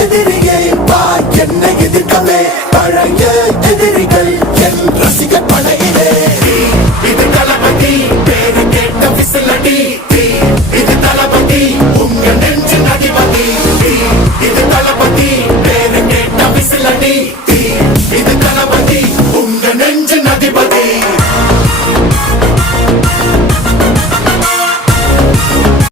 எதிரியே வா என்னை எதிர்க்கவே பழைய எதிரிகள் என் ரசிகர் படையிலே இது தளபதி பேரு கேட்ட விசிலடி இது தளபதி உங்க நெஞ்சு அதிபதி இது தளபதி பேரு கேட்ட விசிலடி